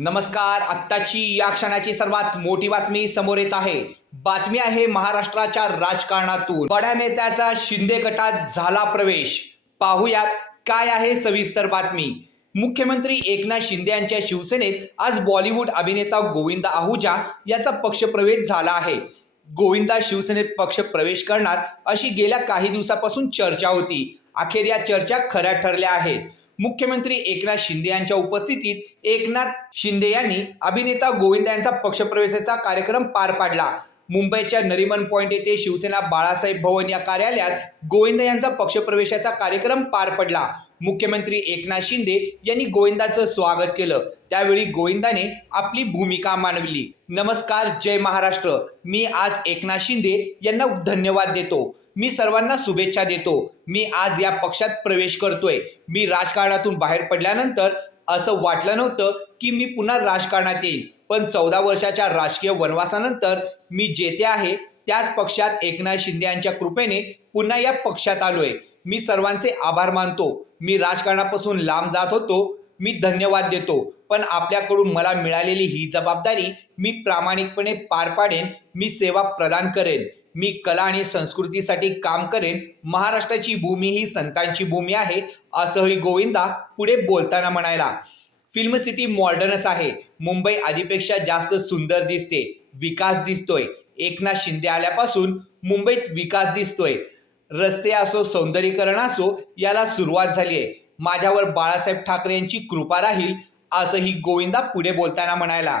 नमस्कार आत्ताची या क्षणाची सर्वात मोठी बातमी समोर येत आहे. बातमी आहे महाराष्ट्राच्या राजकारणातून. बड्या नेत्याचा शिंदे गटात झाला प्रवेश. पाहूयात काय आहे सविस्तर बातमी. मुख्यमंत्री एकनाथ शिंदे यांच्या शिवसेनेत आज बॉलिवूड अभिनेता गोविंदा आहुजा याचा पक्षप्रवेश झाला आहे. गोविंदा शिवसेनेत पक्ष प्रवेश करणार अशी गेल्या काही दिवसापासून चर्चा होती. अखेर या चर्चा खऱ्या ठरल्या आहेत. मुख्यमंत्री एकनाथ शिंदे यांच्या उपस्थितीत एकनाथ शिंदे यांनी अभिनेता गोविंदा यांचा पक्षप्रवेशाचा कार्यक्रम पार पाडला. मुंबईच्या नरिमन पॉइंट येथे शिवसेना बाळासाहेब भवन या कार्यालयात गोविंदा यांचा पक्षप्रवेशाचा कार्यक्रम पार पडला. मुख्यमंत्री एकनाथ शिंदे यांनी गोविंदाचं स्वागत केलं. त्यावेळी गोविंदाने आपली भूमिका मानवली. नमस्कार जय महाराष्ट्र. मी आज एकनाथ शिंदे यांना धन्यवाद देतो. मी सर्वांना शुभेच्छा देतो. मी आज या पक्षात प्रवेश करतोय. मी राजकारणातून बाहेर पडल्यानंतर असं वाटलं नव्हतं की मी पुन्हा राजकारणात येईल पण चौदा वर्षाच्या राजकीय वनवासानंतर मी जेथे आहे त्याच पक्षात एकनाथ शिंदे यांच्या कृपेने पुन्हा या पक्षात आलोय. मी सर्वांचे आभार मानतो. मी राजकारणापासून लांब जात होतो. मी धन्यवाद देतो. पण आपल्याकडून मला मिळालेली ही जबाबदारी मी प्रामाणिकपणे पार पाडेन. मी सेवा प्रदान करेन. मी कला आणि संस्कृतीसाठी काम करेन. महाराष्ट्राची भूमी ही संतांची भूमी आहे असंही गोविंदा पुढे बोलताना म्हणायला. फिल्म सिटी मॉडर्नच आहे. मुंबई आधीपेक्षा जास्त सुंदर दिसते. विकास दिसतोय. एकनाथ शिंदे आल्यापासून मुंबईत विकास दिसतोय. रस्ते असो सौंदर्यीकरण असो याला सुरुवात झाली आहे. माझ्यावर बाळासाहेब ठाकरे यांची कृपा राहील असंही गोविंदा पुढे बोलताना म्हणायला.